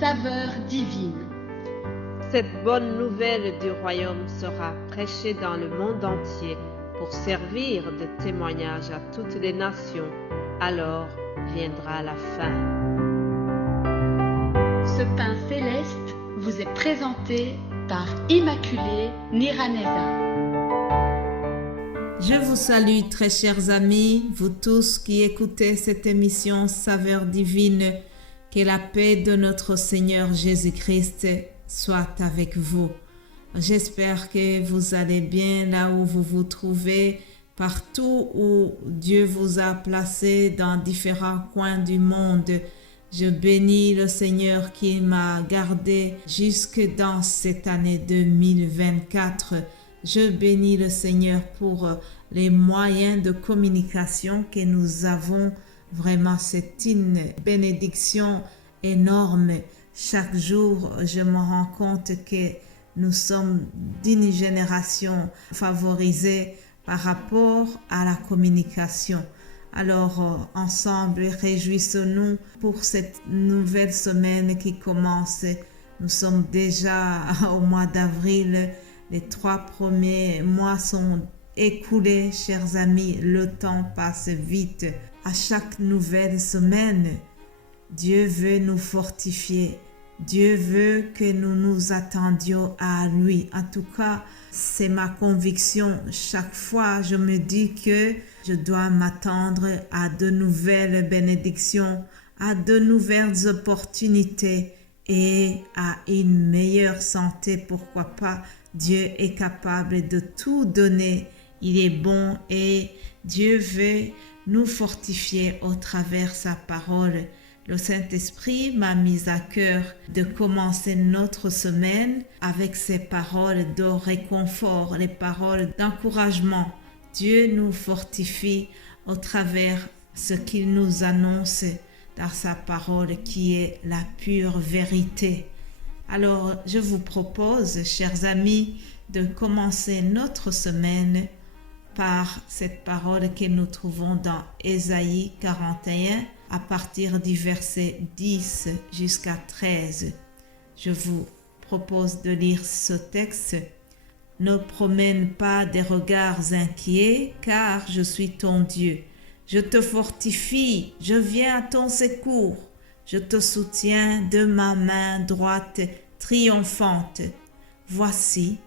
saveur divine. Cette bonne nouvelle du royaume sera prêchée dans le monde entier pour servir de témoignage à toutes les nations. Alors viendra la fin. Ce pain céleste vous est présenté par Immaculée Niraneza. Je vous salue très chers amis, vous tous qui écoutez cette émission Saveur divine. Que la paix de notre Seigneur Jésus-Christ soit avec vous. J'espère que vous allez bien là où vous vous trouvez, partout où Dieu vous a placé dans différents coins du monde. Je bénis le Seigneur qui m'a gardé jusque dans cette année 2024. Je bénis le Seigneur pour les moyens de communication que nous avons. Vraiment, c'est une bénédiction énorme. Chaque jour, je me rends compte que nous sommes d'une génération favorisée par rapport à la communication. Alors, ensemble, réjouissons-nous pour cette nouvelle semaine qui commence. Nous sommes déjà au mois d'avril. Les 3 premiers mois sont écoulés, chers amis. Le temps passe vite. À chaque nouvelle semaine, Dieu veut nous fortifier. Dieu veut que nous nous attendions à lui. En tout cas, c'est ma conviction. Chaque fois, je me dis que je dois m'attendre à de nouvelles bénédictions, à de nouvelles opportunités et à une meilleure santé. Pourquoi pas? Dieu est capable de tout donner. Il est bon et Dieu veut nous fortifier au travers sa parole. Le Saint-Esprit m'a mis à cœur de commencer notre semaine avec ces paroles de réconfort, les paroles d'encouragement. Dieu nous fortifie au travers ce qu'il nous annonce dans sa parole qui est la pure vérité. Alors, je vous propose, chers amis, de commencer notre semaine par cette parole que nous trouvons dans Ésaïe 41 à partir du verset 10 jusqu'à 13. Je vous propose de lire ce texte. Ne promène pas des regards inquiets, car je suis ton Dieu. Je te fortifie, je viens à ton secours. Je te soutiens de ma main droite triomphante. Voici,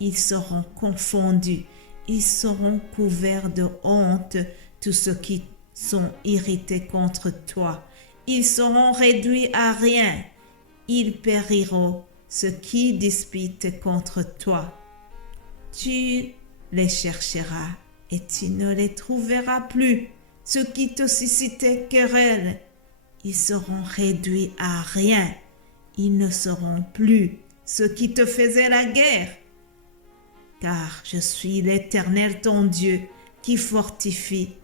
ils seront confondus. Ils seront couverts de honte, tous ceux qui sont irrités contre toi. Ils seront réduits à rien. Ils périront, ceux qui disputent contre toi. Tu les chercheras et tu ne les trouveras plus. Ceux qui te suscitaient querelle, ils seront réduits à rien. Ils ne seront plus ceux qui te faisaient la guerre. Car je suis l'Éternel ton Dieu qui fortifie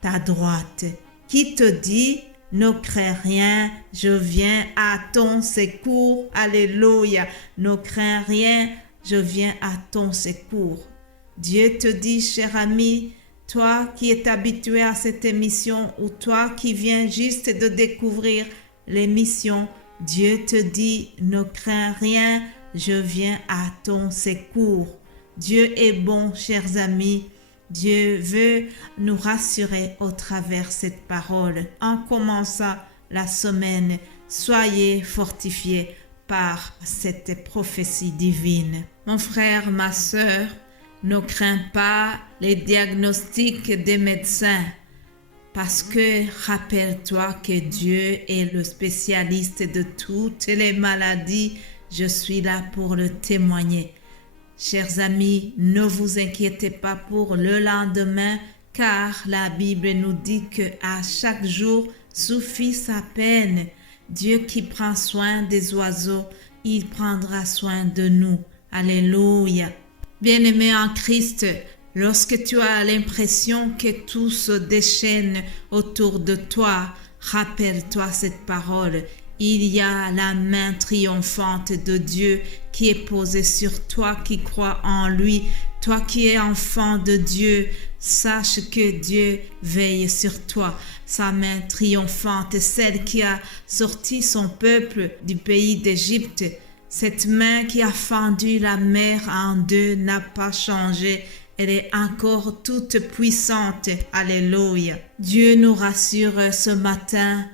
ta droite, qui te dit, ne crains rien, je viens à ton secours. Alléluia, ne crains rien, je viens à ton secours. Dieu te dit, cher ami, toi qui es habitué à cette émission ou toi qui viens juste de découvrir l'émission, Dieu te dit, ne crains rien, je viens à ton secours. Dieu est bon, chers amis. Dieu veut nous rassurer au travers de cette parole. En commençant la semaine, soyez fortifiés par cette prophétie divine. Mon frère, ma sœur, ne crains pas les diagnostics des médecins. Parce que rappelle-toi que Dieu est le spécialiste de toutes les maladies. Je suis là pour le témoigner. Chers amis, ne vous inquiétez pas pour le lendemain, car la Bible nous dit qu'à chaque jour suffit sa peine. Dieu qui prend soin des oiseaux, il prendra soin de nous. Alléluia. Bien-aimé en Christ, lorsque tu as l'impression que tout se déchaîne autour de toi, rappelle-toi cette parole. Il y a la main triomphante de Dieu qui est posée sur toi qui crois en lui. Toi qui es enfant de Dieu, sache que Dieu veille sur toi. Sa main triomphante est celle qui a sorti son peuple du pays d'Égypte. Cette main qui a fendu la mer en deux n'a pas changé. Elle est encore toute puissante. Alléluia. Dieu nous rassure ce matin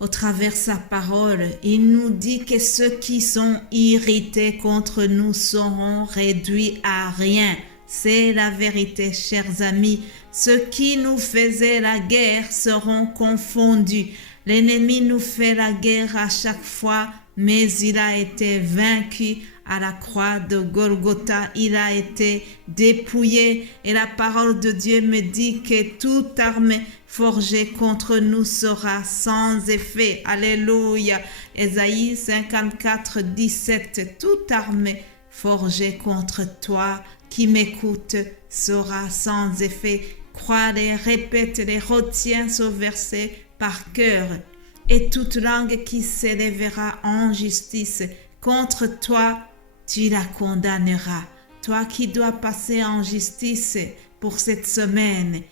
au travers sa parole. Il nous dit que ceux qui sont irrités contre nous seront réduits à rien. C'est la vérité, chers amis. Ceux qui nous faisaient la guerre seront confondus. L'ennemi nous fait la guerre à chaque fois, mais il a été vaincu à la croix de Golgotha. Il a été dépouillé et la parole de Dieu me dit que toute arme forgée contre nous sera sans effet. Alléluia. Ésaïe 54, 17. Toute arme forgée contre toi qui m'écoute sera sans effet. Crois-les, répète-les, retiens ce verset par cœur. Et toute langue qui s'élèvera en justice contre toi, tu la condamneras. Toi qui dois passer en justice pour cette semaine,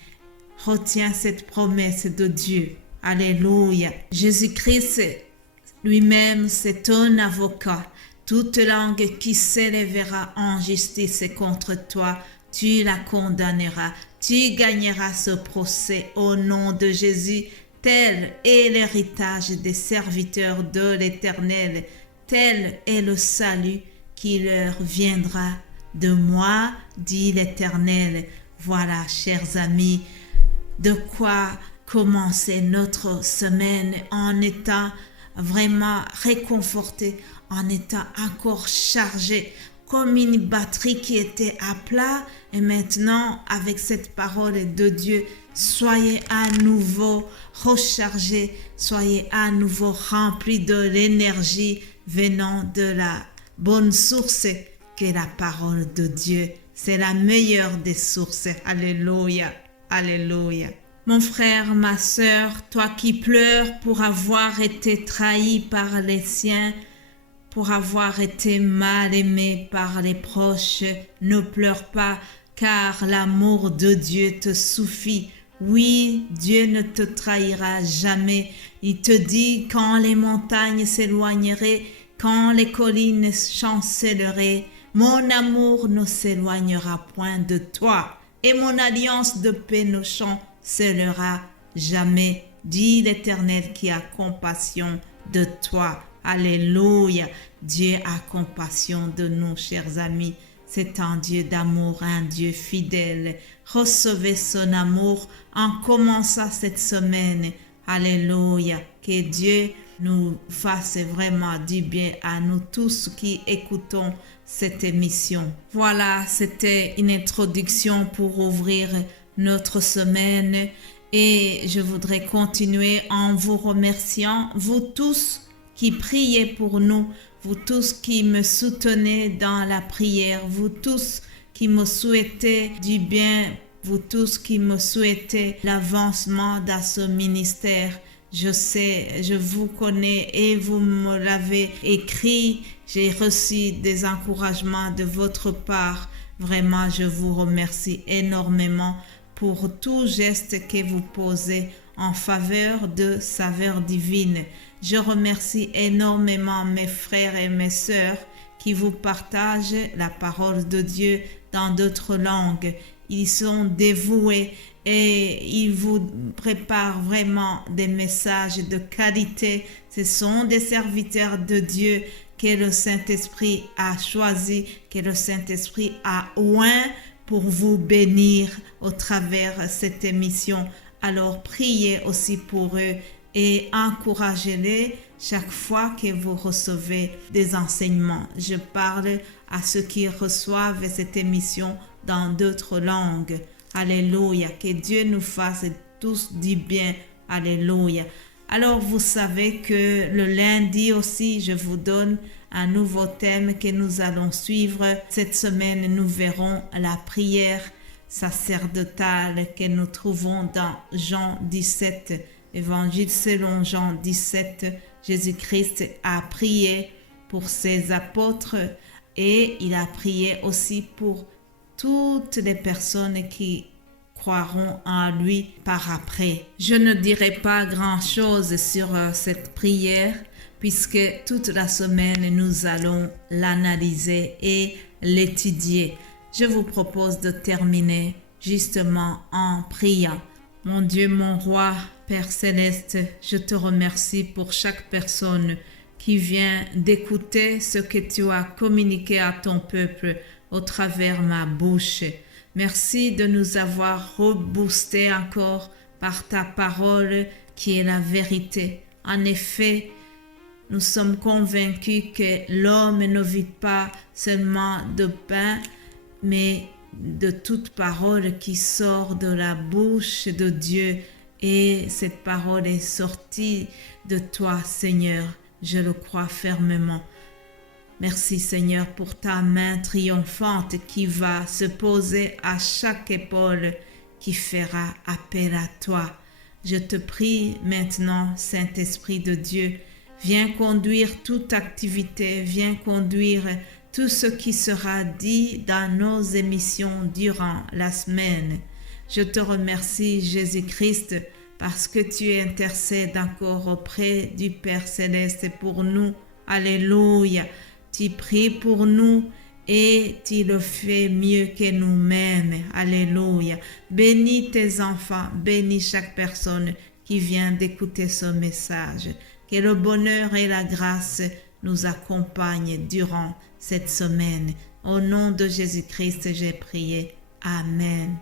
retiens cette promesse de Dieu. Alléluia. Jésus-Christ lui-même, c'est ton avocat. Toute langue qui s'élèvera en justice contre toi, tu la condamneras. Tu gagneras ce procès au nom de Jésus. Tel est l'héritage des serviteurs de l'Éternel. Tel est le salut qui leur viendra de moi, dit l'Éternel. Voilà, chers amis, de quoi commencer notre semaine en étant vraiment réconforté, en étant encore chargé, comme une batterie qui était à plat. Et maintenant, avec cette parole de Dieu, soyez à nouveau rechargés, soyez à nouveau remplis de l'énergie venant de la bonne source qu'est la parole de Dieu. C'est la meilleure des sources. Alléluia, alléluia. Mon frère, ma sœur, toi qui pleures pour avoir été trahi par les siens, pour avoir été mal aimé par les proches, ne pleure pas, car l'amour de Dieu te suffit. Oui, Dieu ne te trahira jamais. Il te dit quand les montagnes s'éloigneraient, quand les collines chancelleraient, mon amour ne s'éloignera point de toi, et mon alliance de paix ne chancellera jamais, dit l'Éternel qui a compassion de toi. Alléluia. Dieu a compassion de nous, chers amis. C'est un Dieu d'amour, un Dieu fidèle. Recevez son amour en commençant cette semaine. Alléluia. Que Dieu nous fasse vraiment du bien à nous tous qui écoutons cette émission. Voilà, c'était une introduction pour ouvrir notre semaine et je voudrais continuer en vous remerciant, vous tous qui priez pour nous, vous tous qui me soutenez dans la prière, vous tous qui me souhaitez du bien, vous tous qui me souhaitez l'avancement dans ce ministère. Je sais, je vous connais et vous me l'avez écrit. J'ai reçu des encouragements de votre part. Vraiment, je vous remercie énormément pour tout geste que vous posez en faveur de Saveurs Divines. Je remercie énormément mes frères et mes sœurs qui vous partagent la parole de Dieu dans d'autres langues. Ils sont dévoués et ils vous préparent vraiment des messages de qualité. Ce sont des serviteurs de Dieu que le Saint-Esprit a choisis, que le Saint-Esprit a oint pour vous bénir au travers de cette émission. Alors priez aussi pour eux et encouragez-les chaque fois que vous recevez des enseignements. Je parle à ceux qui reçoivent cette émission dans d'autres langues. Alléluia. Que Dieu nous fasse tous du bien. Alléluia. Alors vous savez que le lundi aussi, je vous donne un nouveau thème que nous allons suivre. Cette semaine, nous verrons la prière sacerdotale que nous trouvons dans Jean 17. Évangile selon Jean 17. Jésus-Christ a prié pour ses apôtres et il a prié aussi pour toutes les personnes qui croiront en lui par après. Je ne dirai pas grand-chose sur cette prière puisque toute la semaine nous allons l'analyser et l'étudier. Je vous propose de terminer justement en priant. Mon Dieu, mon roi, Père céleste, je te remercie pour chaque personne qui vient d'écouter ce que tu as communiqué à ton peuple au travers ma bouche. Merci de nous avoir reboosté encore par ta parole qui est la vérité. En effet, nous sommes convaincus que l'homme ne vit pas seulement de pain, mais de toute parole qui sort de la bouche de Dieu. Et cette parole est sortie de toi, Seigneur. Je le crois fermement. Merci Seigneur pour ta main triomphante qui va se poser à chaque épaule qui fera appel à toi. Je te prie maintenant, Saint-Esprit de Dieu, viens conduire toute activité, viens conduire tout ce qui sera dit dans nos émissions durant la semaine. Je te remercie, Jésus-Christ, parce que tu intercèdes encore auprès du Père Céleste pour nous. Alléluia. Tu pries pour nous et tu le fais mieux que nous-mêmes. Alléluia. Bénis tes enfants, bénis chaque personne qui vient d'écouter ce message. Que le bonheur et la grâce nous accompagnent durant cette semaine. Au nom de Jésus-Christ, j'ai prié. Amen.